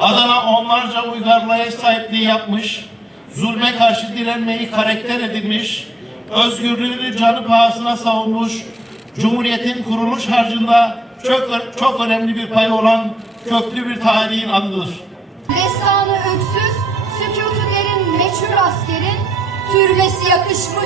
Adana onlarca uygarlığa sahipliği yapmış, zulme karşı direnmeyi karakter edinmiş, özgürlüğünü canı pahasına savunmuş, Cumhuriyet'in kuruluş harcında çok, çok önemli bir payı olan köklü bir tarihin adıdır. Destanı öksüz, sükutu derin meçhul askerin türbesi yakışmış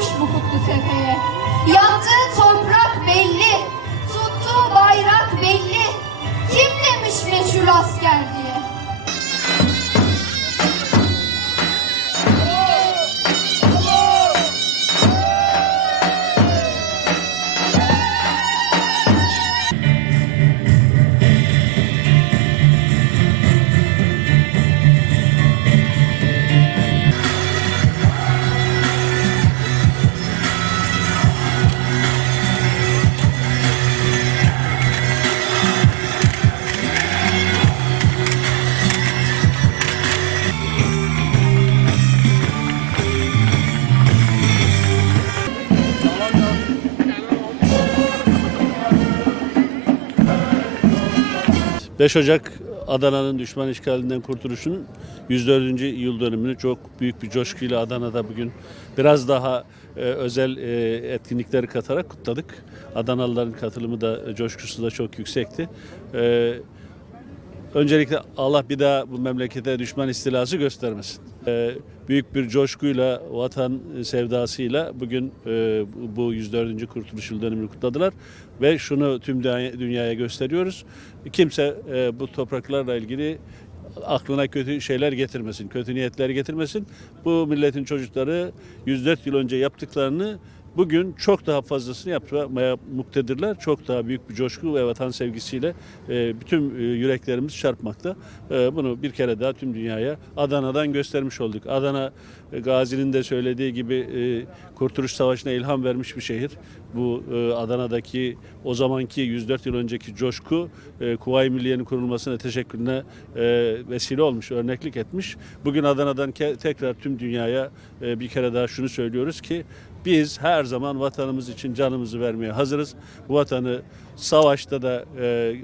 5 Ocak Adana'nın düşman işgalinden kurtuluşunun 104. yıl dönümünü çok büyük bir coşkuyla Adana'da bugün biraz daha e, özel e, etkinlikleri katarak kutladık. Adanalıların katılımı da coşkusu da çok yüksekti. E, Öncelikle Allah bir daha bu memlekete düşman istilası göstermesin. Ee, büyük bir coşkuyla, vatan sevdasıyla bugün e, bu 104. Kurtuluş Yıl dönümünü kutladılar. Ve şunu tüm dünya- dünyaya gösteriyoruz. Kimse e, bu topraklarla ilgili aklına kötü şeyler getirmesin, kötü niyetler getirmesin. Bu milletin çocukları 104 yıl önce yaptıklarını bugün çok daha fazlasını yapmaya muktedirler. Çok daha büyük bir coşku ve vatan sevgisiyle e, bütün e, yüreklerimiz çarpmakta. E, Bunu bir kere daha tüm dünyaya Adana'dan göstermiş olduk. Adana Gazi'nin de söylediği gibi Kurtuluş Savaşı'na ilham vermiş bir şehir. Bu Adana'daki o zamanki 104 yıl önceki coşku e, Kuvayi Milliye'nin kurulmasına teşekkürüne vesile olmuş, örneklik etmiş. Bugün Adana'dan tekrar tüm dünyaya bir kere daha şunu söylüyoruz ki biz her zaman vatanımız için canımızı vermeye hazırız. Bu vatanı savaşta da e,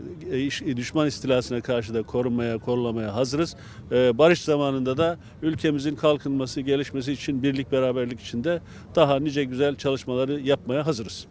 iş- düşman istilasına karşı da korunmaya, kollamaya hazırız. E, barış zamanında da ülkemizin kalkınması, gelişmesi için birlik beraberlik içinde daha nice güzel çalışmaları yapmaya hazırız.